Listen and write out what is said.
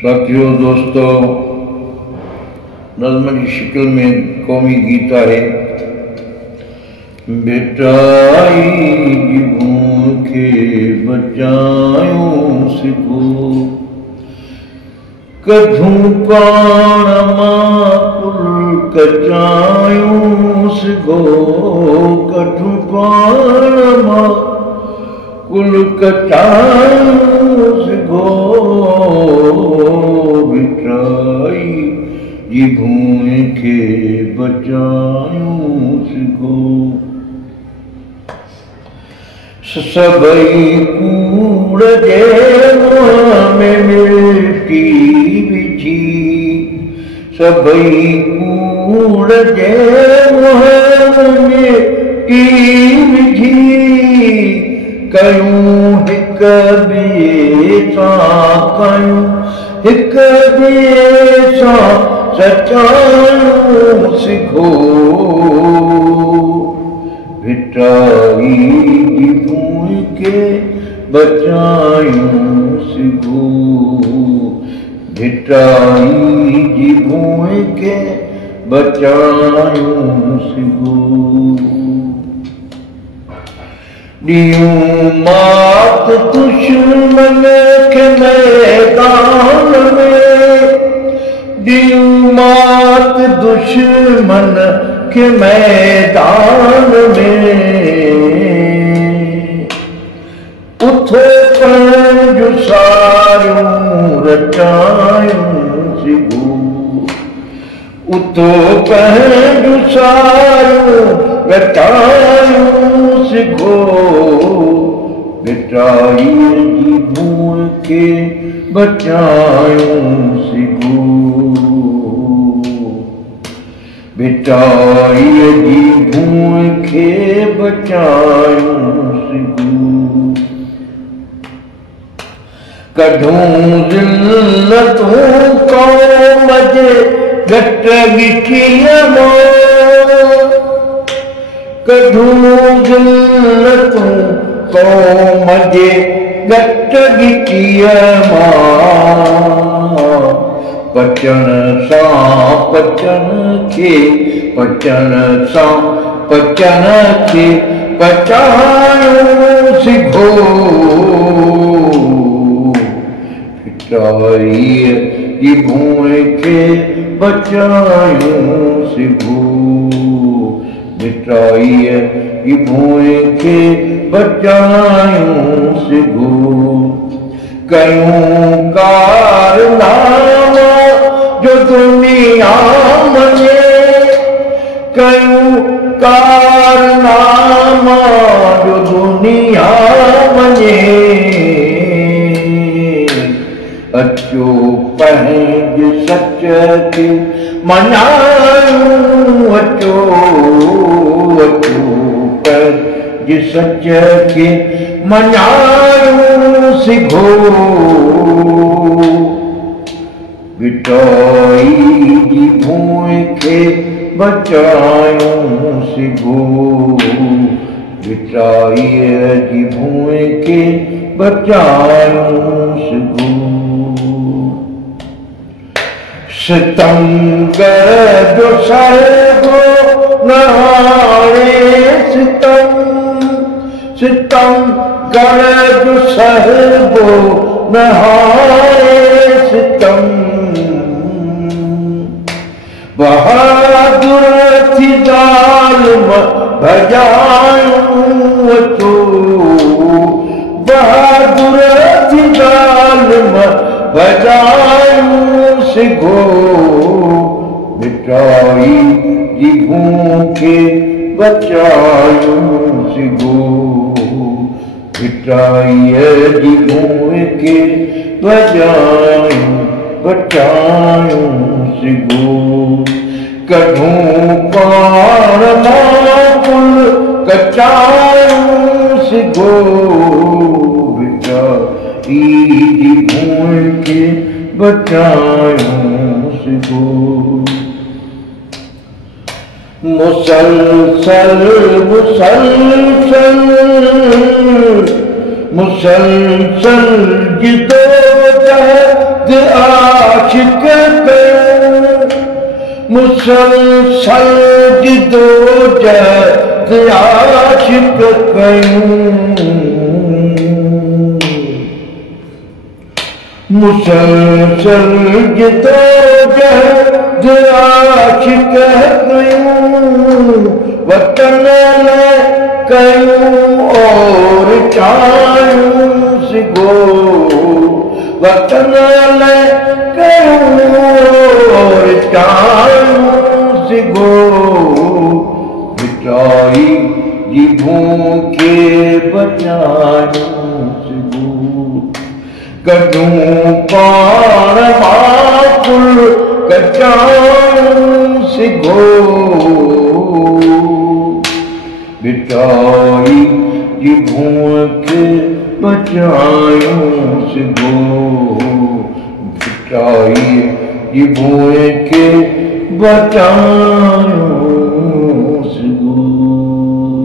साथियों, दोस्तों, नज़्म की शक्ल में कौमी गीता है। बेटाई की भूखे बचायों सिखो, कठू पाण माकुल कचायों सिखो, कठू पाण माकुल कचायों सिखो। बेटाई जी भूखे बचायों सिखो, सबई कूड़ जे मुँह में मिट्टी बिछी, सबई कूड़ जे मुँह में मिट्टी बिछी, कयूं हिक ॿिए सां कयूं हिक ॿिए सां सचायूं सिखो। बेटाई जी भूखे बचायूं सिखो, बेटाई जी भूखे बचायूं सिखो। दियूं मात दुश्मन के मैदान में, दियूं मात दुश्मन के मैदान में, उथो पंहिंजूं सारियूं रचायूं सिखो, उथो पंहिंजूं सारियूं रचायूं सिखो। बेटाई जी भूखे बचायूं सिखो, बेटाई जी भूखे बचायूं सिखो। कढूं ज़िल्लतूं क़ौम जे घट गिठीअ मां, कढूं ज़िल्लतूं क़ौम जे घट गिठीअ मां, पचण सां पचण खे पचण सां पचण खे पचायूं सिखो। बेटाई जी भूखे बचायूं सिखो, बेटाई जी भूखे बचायूं सिखो। कयूं कारनामा जो दुनिया मने, कयूं कारनामा जो दुनिया मने, अचो पंहिंजे सच खे मञायूं, अचो अचो पंहिंजे सच खे मञायूं सिखो। बेटाई जी भूखे बचायूं सिखो, बेटाई जी भूखे बचायूं सिखो। सितमगर जो साहिबो नहाणे सितम, सितमगर जो साहिबो नहाणे सितम, बहादुर थी ज़ालिम भॼायूं अचो, बहादुर थी ज़ालिम भॼायूं सिखो। बेटाई जी भूखे बचायूं सिखो, बेटाई जी भूखे बचायूं सिखो। कढूं पाण माकुल कचायूं सिखो, बेटाई जी भूखे बचायूं सिखो। मुसलसल मुसलसल मुसलसल जिदो जहद आशिक मुसलसल जिदो जद आशिक मुसलसल जिदो जद आशिक वतन कयूं और चायूं सिगो वतन कयूं और चायूं सिगो बिचाई जी भूखे बचायूं सिगो कॾूं पाण माकुल कचायूं सिगो बिचाई जी भूखे बचायूं सिगो बिचाई जी भूखे बचायूं